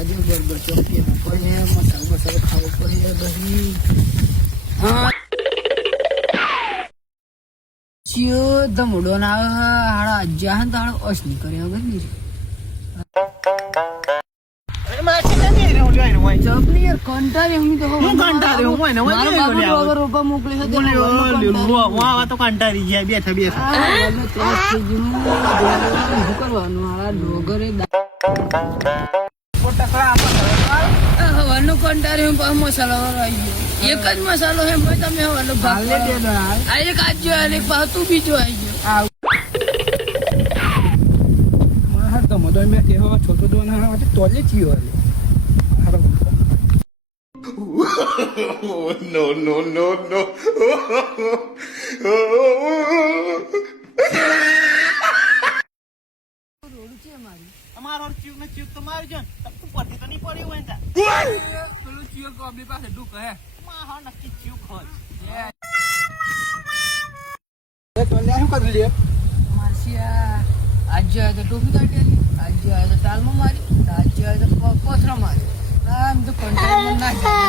આજે બરોબર ચોકી પડે મસાલો ખાવો પડે દહીં હા ચિયો ધમડો ના હાડા જાહન તાળો અસ ની કરે વગર ની ચપલી યાર કંટાળી હું તો હું કંટાળી હું હોય ને હોય મારો બાબુ વગર રોપા મોકલે છે વાવા તો કંટાળી ગયા બેઠા બેઠા શું કરવાનું આ ડોગરે હવાનું કંટાળી હું પાછો મસાલો આવી ગયો એક જ મસાલો હે ભાઈ તમે હવાનો ભાગ આ એક આજ જો એક પાછો તું બીજો આવી ગયો માર તો મદો મે કે હો છોટો દો ના તોલે ચીયો No, no, no, no. અમારો ચીક ને ચીક તો મારી જો તું પડતી તો નહીં પડી હોય ને પેલું ચીયો કો આપણી પાસે ડૂક હે માં હા નક્કી ચીક હોય એ તો લે શું કરી લે માસિયા આજ જો તો ટોપી કાઢેલી આજ જો તો તાલમાં મારી આજ જો તો પથરા મારી આમ તો કંટાળી ના